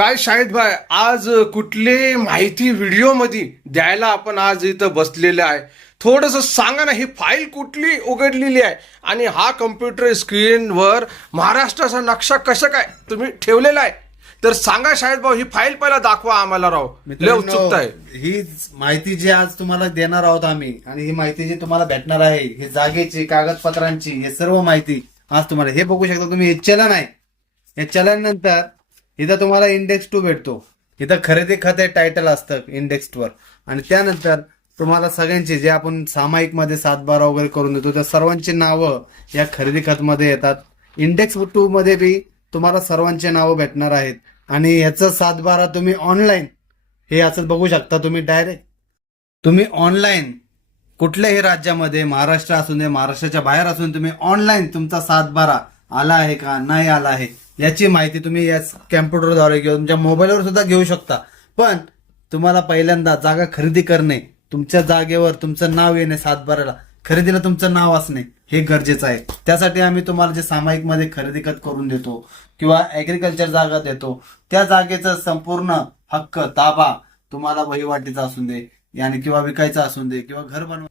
काय शाहिद भाई आज कुठली माहिती व्हिडिओमध्ये द्यायला आपण आज इथं बसलेलं आहे. थोडस सांगा ना ही फाईल कुठली उघडलेली आहे? आणि हा कम्प्युटर स्क्रीनवर महाराष्ट्राचा नक्षा कसं काय तुम्ही ठेवलेला आहे? तर सांगा शाहिद भाऊ ही फाईल पहिला दाखवा आम्हाला राव. लय उत्सुकता आहे. ही माहिती जी आज तुम्हाला देणार आहोत आम्ही आणि ही माहिती जी तुम्हाला भेटणार आहे ही जागेची कागदपत्रांची हे सर्व माहिती आज तुम्हाला हे बघू शकता तुम्ही हे चलन आहे. हे चलन नंतर इथं तुम्हाला इंडेक्स टू भेटतो. इथं खरेदी खाते टायटल असतं इंडेक्स वर. आणि त्यानंतर तुम्हाला सगळ्यांचे जे आपण सामायिकमध्ये सातबारा वगैरे करून देतो त्या सर्वांची नावं या खरेदी खतमध्ये येतात. इंडेक्स टू मध्ये बी तुम्हाला सर्वांचे नावं भेटणार आहेत. आणि ह्याचं सातबारा तुम्ही ऑनलाईन हे असं बघू शकता तुम्ही डायरेक्ट तुम्ही ऑनलाईन कुठल्याही राज्यामध्ये महाराष्ट्र असून दे महाराष्ट्राच्या बाहेर असून तुम्ही ऑनलाईन तुमचा सातबारा आला आहे का नाही आला आहे याची माहिती तुम्ही या कॅम्प्युटरद्वारे किंवा तुमच्या मोबाईलवर सुद्धा घेऊ शकता. पण तुम्हाला पहिल्यांदा जागा खरेदी करणे तुमच्या जागेवर तुमचं नाव येणे सातबाराला खरेदीला तुमचं नाव असणे हे गरजेचं आहे. त्यासाठी आम्ही तुम्हाला जे सामायिकमध्ये खरेदी खत करून देतो किंवा ऍग्रिकल्चर जागा देतो त्या जागेचा संपूर्ण हक्क ताबा तुम्हाला वहिवाटीचा असून दे याने किंवा विकायचा असून दे किंवा घर बनवा.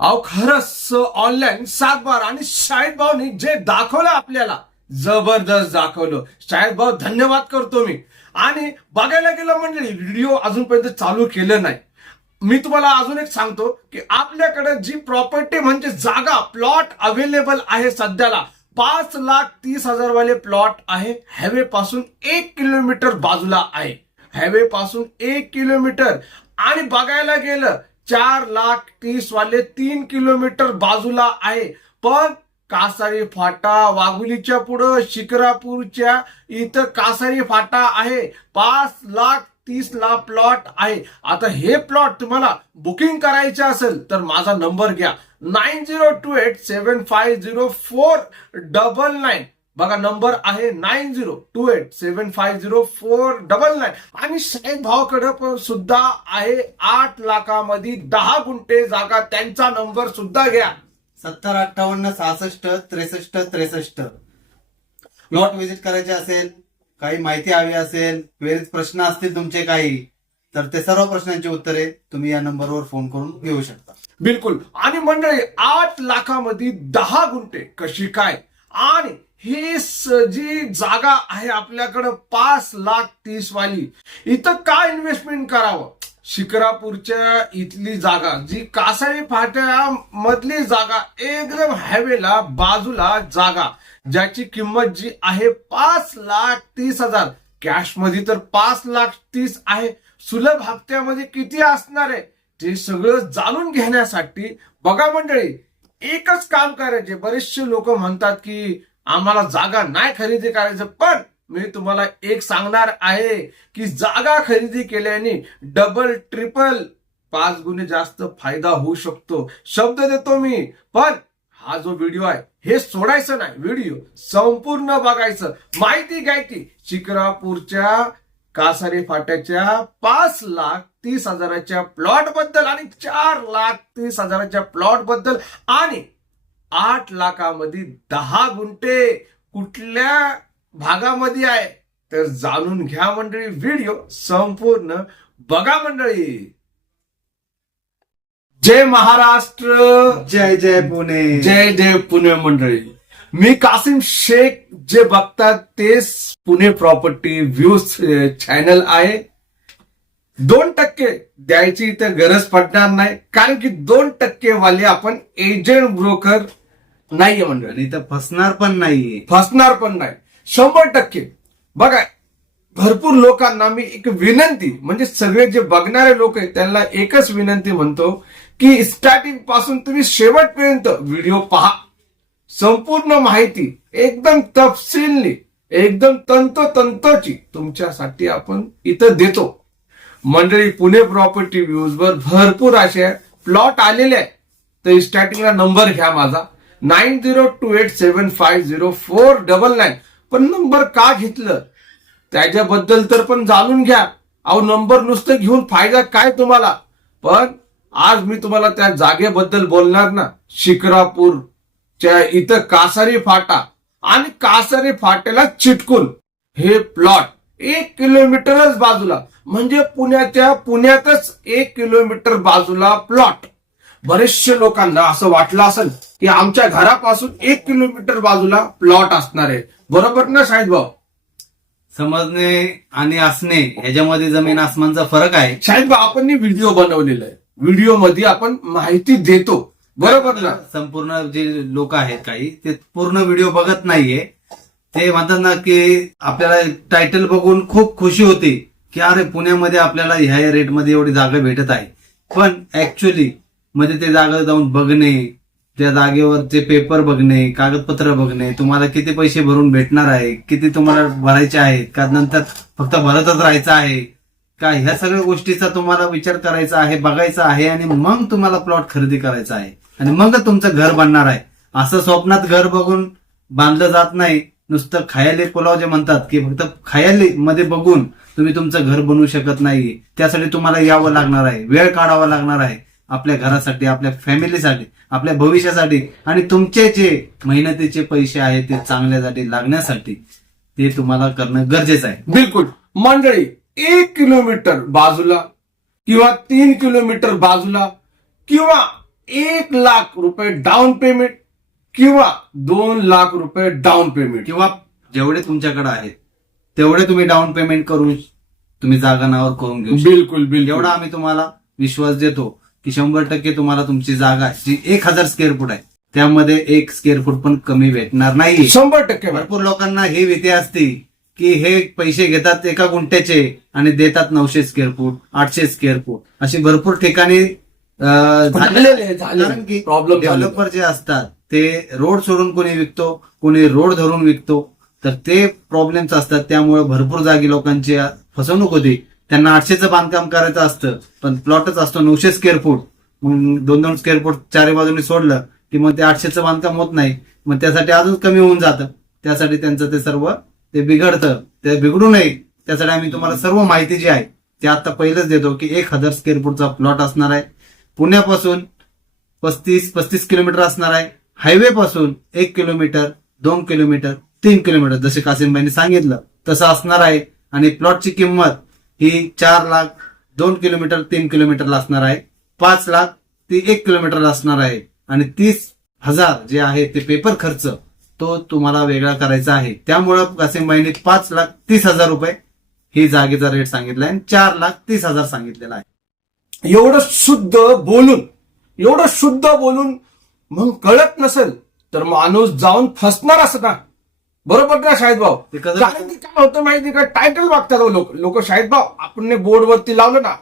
अहो खरंच ऑनलाईन सातबार आणि शाळेत भावनी जे दाखवलं आपल्याला जबरदस्त दाखवलं. शाहिद भाऊ धन्यवाद करतो मी. आणि बघायला गेलं म्हणजे व्हिडिओ अजूनपर्यंत चालू केलं नाही. मी तुम्हाला अजून एक सांगतो की आपल्याकडे जी प्रॉपर्टी म्हणजे जागा प्लॉट अवेलेबल आहे सध्याला पाच लाख तीस हजार वाले प्लॉट आहे. हायवे पासून एक किलोमीटर बाजूला आहे. हायवे पासून एक किलोमीटर. आणि बघायला गेलं चार लाख तीस वाले तीन किलोमीटर बाजूला आहे. पण कासारी फाटा वाघुलीच्या पुढं शिकरापूरच्या इथं कासारी फाटा आहे. पाच लाख तीस ला प्लॉट आहे. आता हे प्लॉट तुम्हाला बुकिंग करायचे असेल तर माझा नंबर घ्या. Nine zero two eight seven five zero four double nine बघा नंबर आहे nine zero two eight seven five zero four double nine आणि साहेब भावाकडे पण सुद्धा आहे आठ लाखामध्ये दहा गुंठे जागा. त्यांचा नंबर सुद्धा घ्या. सत्तर अठ्ठावन्न सहासष्ट त्रेसष्ट त्रेसष्ट. प्लॉट व्हिजिट करायचे असेल काही माहिती हवी असेल क्वेरीज प्रश्न असतील तुमचे काही तर ते सर्व प्रश्नांची उत्तरे तुम्ही या नंबरवर फोन करून घेऊ शकता. बिलकुल. आणि मंडळी आठ लाखामध्ये दहा गुंठे कशी काय? आणि ही जी जागा आहे आपल्याकडं पाच लाख तीस वाली इथं काय इन्व्हेस्टमेंट करावं? शिकरापूरच्या इथली जागा जी कासारी फाट्या मधली जागा एकदम हायवेला बाजूला जागा ज्याची किंमत जी आहे पाच लाख तीस हजार. कॅशमध्ये तर पाच लाख तीस आहे. सुलभ हप्त्यामध्ये किती असणार आहे? ते सगळं जाणून घेण्यासाठी बघा मंडळी एकच काम करायचे. बरेचसे लोक म्हणतात की आम्हाला जागा नाही खरेदी करायचं पण मी तुम्हाला एक सांगणार आहे की जागा खरेदी केल्याने डबल ट्रिपल पाच गुणे जास्त फायदा होऊ शकतो. शब्द देतो मी पण हा जो व्हिडिओ आहे हे सोडायचं नाही. व्हिडिओ संपूर्ण बघायचं. माहिती घ्यायची. शिक्रापूरच्या कासारी फाट्याच्या पाच लाख तीस हजाराच्या प्लॉटबद्दल आणि चार लाख तीस हजाराच्या प्लॉटबद्दल आणि आठ लाखामध्ये दहा गुंठे कुठल्या भागामध्ये आहे. तर जाणून घ्या मंडळी व्हिडिओ संपूर्ण. बघा मंडळी. जय महाराष्ट्र. जय जय पुणे. जय देव पुणे मंडळी. मी कासिम शेख जे बघतात तेच पुणे प्रॉपर्टी व्ह्यूज चॅनल आहे. दोन टक्के द्यायची तर गरज पडणार नाही. कारण की दोन टक्के वाले आपण एजंट ब्रोकर नाहीये मंडळी. इथं फसणार पण नाहीये. फसणार पण नाही. शंभर टक्के. बघा भरपूर लोकांना मी एक विनंती म्हणजे सगळे जे बघणारे लोक आहेत त्यांना एकच विनंती म्हणतो की स्टार्टिंगपासून तुम्ही शेवटपर्यंत व्हिडिओ पहा. संपूर्ण माहिती एकदम तपशीलनी एकदम तंतोतंतोची तुमच्यासाठी आपण इथं देतो. मंडळी पुणे प्रॉपर्टी व्ह्यूज वर भरपूर असे प्लॉट आलेले आहेत. तर स्टार्टिंगला नंबर घ्या माझा. Nine zero two eight seven five zero four double nine पण नंबर का घेतलं? त्याच्याबद्दल तर पण जाणून घ्या. अहो नंबर नुसतं घेऊन फायदा काय तुम्हाला? पण आज मी तुम्हाला त्या जागेबद्दल बोलणार ना. शिकरापूरच्या इथं कासारी फाटा आणि कासारी फाट्याला चिटकून. हे प्लॉट एक किलोमीटरच बाजूला. म्हणजे पुण्याच्या पुण्यातच एक किलोमीटर बाजूला प्लॉट. बरेचशे लोकांना असं वाटलं असेल की आमच्या घरापासून एक किलोमीटर बाजूला प्लॉट असणार आहे. बरोबर ना शाहिद भाऊ? समजणे आणि असणे ह्याच्यामध्ये जमीन आसमानचा फरक आहे. शाहिद भाऊ आपण व्हिडिओ बनवलेला आहे. व्हिडिओमध्ये आपण माहिती देतो. बरोबर ना? संपूर्ण जे लोक आहेत काही ते पूर्ण व्हिडिओ बघत नाहीये. ते म्हणतात ना की आपल्याला टायटल बघून खूप खुशी होती की अरे पुण्यामध्ये आपल्याला ह्या रेटमध्ये एवढी जागा भेटत आहे. पण ऍक्च्युली मध्ये ते जागा जाऊन बघणे त्या जागेवरचे पेपर बघणे कागदपत्र बघणे तुम्हाला किती पैसे भरून भेटणार आहे किती तुम्हाला भरायचे आहेत का नंतर फक्त भरतच राहायचं आहे का ह्या सगळ्या गोष्टीचा तुम्हाला विचार करायचा आहे बघायचा आहे आणि मग तुम्हाला प्लॉट खरेदी करायचा आहे. आणि मग तुमचं घर बांधणार आहे. असं स्वप्नात घर बघून बांधलं जात नाही. नुसतं खायाले पुलाव जे म्हणतात की फक्त खायाले मध्ये बघून तुम्ही तुमचं घर बनवू शकत नाही. त्यासाठी तुम्हाला यावं लागणार आहे. वेळ काढावा लागणार आहे. आपल्या घरासाठी आपल्या फॅमिलीसाठी आपल्या भविष्यासाठी आणि तुमचे जे मेहनतीचे पैसे आहेत ते चांगल्यासाठी लागण्यासाठी ते तुम्हाला करणं गरजेचं आहे. बिलकुल. मंडळी एक किलोमीटर बाजूला किंवा तीन किलोमीटर बाजूला किंवा एक लाख रुपये डाऊन पेमेंट किंवा दोन लाख रुपये डाऊन पेमेंट किंवा जेवढे तुमच्याकडे आहेत तेवढे तुम्ही डाऊन पेमेंट करून तुम्ही जागा नावावर करून घेऊ. बिलकुल बिलकुल. एवढा आम्ही तुम्हाला विश्वास देतो. की शंभर टक्के तुम्हाला तुमची जागा जी एक हजार स्क्वेअर फूट आहे त्यामध्ये एक स्क्वेअर फूट पण कमी भेटणार नाही शंभर टक्के. भरपूर लोकांना ही भीती असते की हे पैसे घेतात एका गुंठ्याचे आणि देतात नऊशे स्क्वेअर फूट आठशे स्क्वेअर फूट अशी भरपूर ठिकाणी. कारण की झालेले. डेव्हलपर जे असतात ते रोड सोडून कोणी विकतो कोणी रोड धरून विकतो तर ते प्रॉब्लेम्स असतात त्यामुळे भरपूर जागी लोकांची फसवणूक होती त्यांना आठशेचं बांधकाम करायचं असतं पण प्लॉटच असतो नऊशे स्क्वेअर फूट मग दोन दोन स्क्वेअर फूट चारी बाजूने सोडलं की मग ते आठशेचं बांधकाम होत नाही. मग त्यासाठी अजून कमी होऊन जातं. त्यासाठी त्यांचं ते सर्व ते बिघडतं. ते बिघडू नये. त्यासाठी आम्ही तुम्हाला सर्व माहिती जी आहे ते आता पहिलंच देतो की एक हजार स्क्वेअर फूटचा प्लॉट असणार आहे. पुण्यापासून पस्तीस पस्तीस किलोमीटर असणार आहे. हायवे पासून एक किलोमीटर दोन किलोमीटर तीन किलोमीटर जसे कासिमबाईंनी सांगितलं तसं असणार आहे. आणि प्लॉटची किंमत ही चार लाख दोन किलोमीटर तीन किलोमीटरला असणार आहे. पाच लाख ती एक किलोमीटरला असणार आहे. आणि तीस हजार जे आहे ते पेपर खर्च तो तुम्हाला वेगळा करायचा आहे. त्यामुळं कासिमबाईंनी पाच लाख तीस हजार रुपये ही जागेचा रेट सांगितला आहे आणि चार लाख तीस हजार सांगितलेला आहे. एवढं शुद्ध बोलून एवढं शुद्ध बोलून मग कळत नसेल तर माणूस जाऊन फसणार असं ना बरोबर ना शाहिद भाऊ? कारण की काय होतं माहिती का? टायटल बघतात लोक. लोक शाहिद भाऊ आपण बोर्डवरती लावलं ना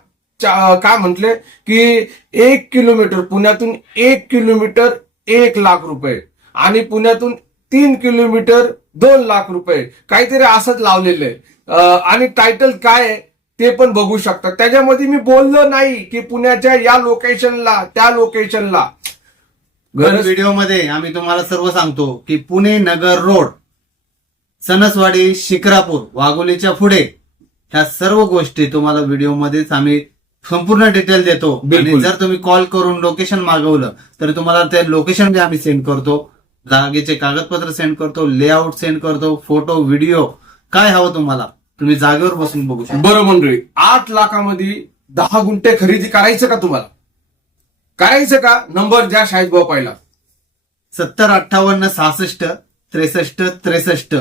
काय म्हटले? की एक किलोमीटर पुण्यातून एक किलोमीटर एक लाख रुपये. आणि पुण्यातून तीन किलोमीटर दोन लाख रुपये. काहीतरी असंच लावलेलं आहे. आणि टायटल काय आहे ते पण बघू शकता. त्याच्यामध्ये मी बोललो नाही की पुण्याच्या या लोकेशनला त्या लोकेशनला व्हिडिओमध्ये आम्ही तुम्हाला सर्व सांगतो की पुणे नगर रोड सणसवाडी शिक्रापूर वाघोलीच्या पुढे ह्या सर्व गोष्टी तुम्हाला व्हिडिओमध्येच आम्ही संपूर्ण डिटेल देतो. आणि बिलकुल. जर तुम्ही कॉल करून लोकेशन मागवलं तर तुम्हाला ते लोकेशन बी आम्ही सेंड करतो. जागेचे कागदपत्र सेंड करतो लेआउट सेंड करतो फोटो व्हिडिओ काय हवं तुम्हाला तुम्ही जागेवर बसून बघू शकता. बरं मंडळी आठ लाखामध्ये दहा गुंठे खरेदी करायचं का तुम्हाला? करायचं का? नंबर द्या शाहिद भाऊ पहिला. सत्तर अठ्ठावन्न सहासष्ट त्रेसष्ट त्रेसष्ट.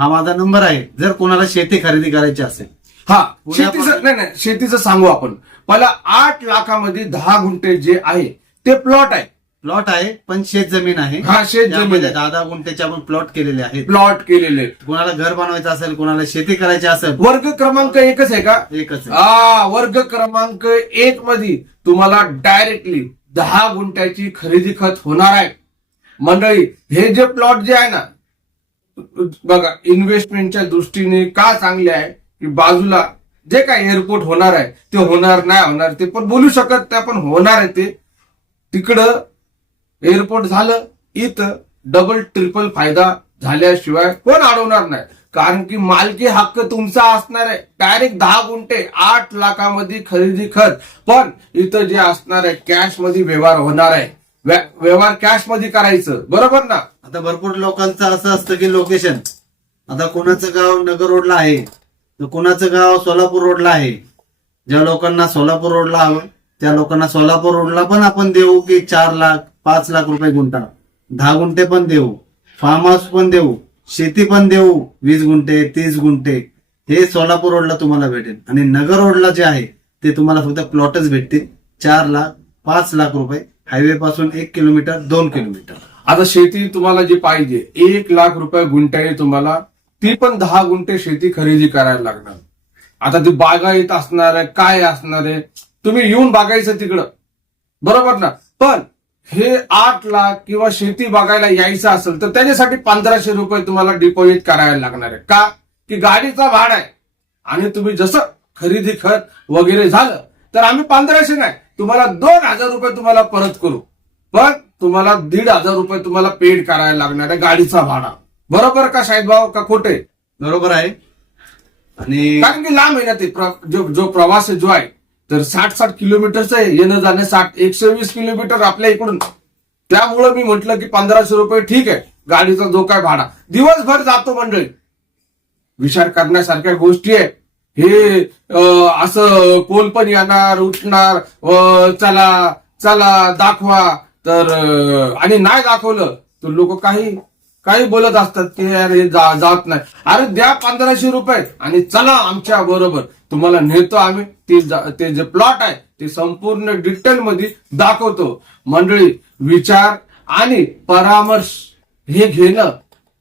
हा माझा नंबर आहे. जर कोणाला शेती खरेदी करायची असेल. हा शेतीचं नाही नाही शेतीचं सांगू आपण. पहिला आठ लाखामध्ये दहा गुंठे जे आहे ते प्लॉट आहे. प्लॉट आहे पण शेत जमीन आहे. हा, शेत जमीन आहे. दहा दहा गुंठेचे आपण प्लॉट केलेले आहेत. प्लॉट केलेले कोणाला घर बनवायचं असेल कोणाला शेती करायची असेल. वर्ग क्रमांक एकच आहे का? एकच आहे. आ वर्ग क्रमांक एक मध्ये तुम्हाला डायरेक्टली दहा गुंठ्याची खरेदी खत होणार आहे. मंडळी हे जे प्लॉट जे आहे ना बघा इन्व्हेस्टमेंटच्या दृष्टीने का चांगले आहे की बाजूला जे काय एअरपोर्ट होणार आहे ते होणार नाही होणार ते पण बोलू शकत ते पण होणार आहे ते. तिकडं एअरपोर्ट झालं इथं डबल ट्रिपल फायदा झाल्याशिवाय कोण अडवणार नाही. कारण की मालकी हक्क तुमचा असणार आहे. डायरेक्ट दहा गुंठे आठ लाखामध्ये खरेदी खत. पण इथं जे असणार आहे कॅशमध्ये व्यवहार होणार आहे. व्यवहार कॅशमध्ये करायचं. बरोबर ना? आता भरपूर लोकांचं असं असतं की लोकेशन आता कोणाचं गाव नगर रोडला आहे तर कुणाचं गाव सोलापूर रोडला आहे? ज्या लोकांना सोलापूर रोडला हवं त्या लोकांना सोलापूर रोडला पण आपण देऊ की चार लाख पाच लाख रुपये गुंठा. दहा गुंठे पण देऊ. फार्म हाऊस पण देऊ. शेती पण देऊ. वीस गुंठे तीस गुंठे. हे सोलापूर रोडला तुम्हाला भेटेल. आणि नगर रोडला जे आहे ते तुम्हाला फक्त प्लॉटच भेटतील. चार लाख पाच लाख रुपये हायवे पासून एक किलोमीटर दोन किलोमीटर. आता शेती तुम्हाला जी पाहिजे एक लाख रुपये गुंठ्याने तुम्हाला ती पण दहा गुंठे शेती खरेदी करायला लागणार. आता ती बागायत असणार आहे काय असणार आहे तुम्ही येऊन बागायचं तिकडं. बरोबर ना? पण हे आठ लाख किंवा शेती बघायला यायचं असेल तर त्याच्यासाठी पंधराशे रुपये तुम्हाला डिपॉझिट करायला लागणार आहे. का? की गाडीचा भाड आहे. आणि तुम्ही जसं खरेदी खत वगैरे झालं तर आम्ही पंधराशे नाही तुम्हाला दोन हजार रुपये तुम्हाला परत करू. पण तुम्हाला दीड हजार रुपये तुम्हाला पेड करायला लागणार आहे गाडीचा भाडा. बरोबर का शाहीद भाऊ? का खोटे? बरोबर आहे. आणि कारण की लांब आहे ना ते जो जो प्रवास जो आहे तर साठ साठ किलोमीटरचं आहे. येणं जाणं साठ एकशे वीस किलोमीटर आपल्या इकडून. त्यामुळं मी म्हटलं की पंधराशे रुपये ठीक आहे. गाडीचा जो काय भाडा. दिवसभर जातो मंडळी. विचार करण्यासारख्या गोष्टी आहे हे असं कोण पण येणार उठणार चला चला दाखवा. तर आणि नाही दाखवलं तर लोक काही काही बोलत असतात की अरे जा- जात नाही. अरे द्या पंधराशे रुपये आणि चला आमच्या बरोबर. तुम्हाला नेतो आम्ही ते ते जे प्लॉट आहे ते संपूर्ण डिटेल मध्ये दाखवतो. मंडळी विचार आणि परामर्श हे घेणं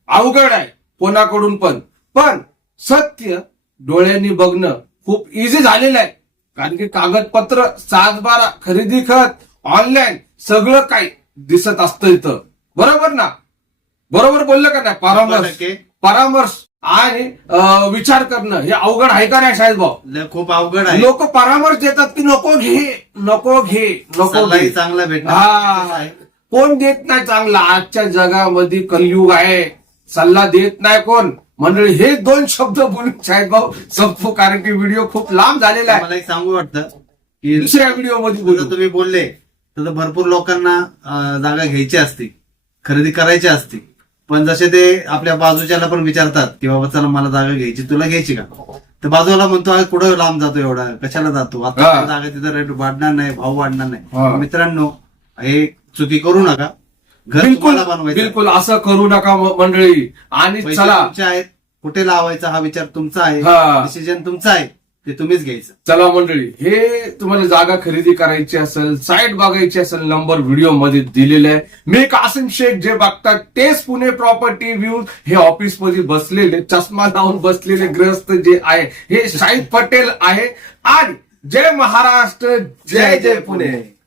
अवघड आहे कोणाकडून पण. पण सत्य डोळ्यांनी बघणं खूप इझी झालेलं आहे. कारण की कागदपत्र सातबारा खरेदी खत ऑनलाईन सगळं काही दिसत असतं इथं. बरोबर ना? बरोबर बोललं का नाही? परामर्श. परामर्श आणि विचार करणं. हे अवघड आहे का नाही भाऊ लय खूप अवघड आहे. लोक परामर्श देतात की नको घे नको घे नको घे. चांगला भेटणार. हा. कोण देत नाही चांगला? आजच्या जगामध्ये कलयुग आहे. सल्ला देत नाही कोण? मंडळी हे दोन शब्द बोलून शाहीद भाऊ संपू कारण की व्हिडिओ खूप लांब झालेला आहे. मला एक सांगू वाटतं की दुसऱ्या व्हिडिओमध्ये बोलू. तुम्ही बोलले तसं भरपूर लोकांना जागा घ्यायची असते खरेदी करायची असते. पण जसे ते आपल्या बाजूच्याला पण विचारतात की बाबा चला मला जागा घ्यायची तुला घ्यायची का? तर बाजूला म्हणतो "अरे, कुठं लांब जातो एवढा? कशाला जातो? आता. जागा तिथं रेट वाढणार नाही भाव वाढणार. नाही. मित्रांनो हे चुकी करू नका. बिलकुल बिलकुल असं करू नका मंडळी. आणि चला. आहेत. कुठे लावायचा हा विचार तुमचा आहे. डिसिजन तुमचा आहे. ते तुम्हीच घ्यायचं. चला मंडळी हे तुम्हाला जागा खरेदी करायची असेल साईट बघायची असेल नंबर व्हिडिओमध्ये दिलेले आहे. मी कासिम शेख जे बघतात तेच पुणे प्रॉपर्टी व्ह्यू हे ऑफिसमध्ये बसलेले चष्मा लावून बसलेले ग्रस्त जे आहे हे शाहिद पटेल आहे. आणि जय महाराष्ट्र जय जय पुणे.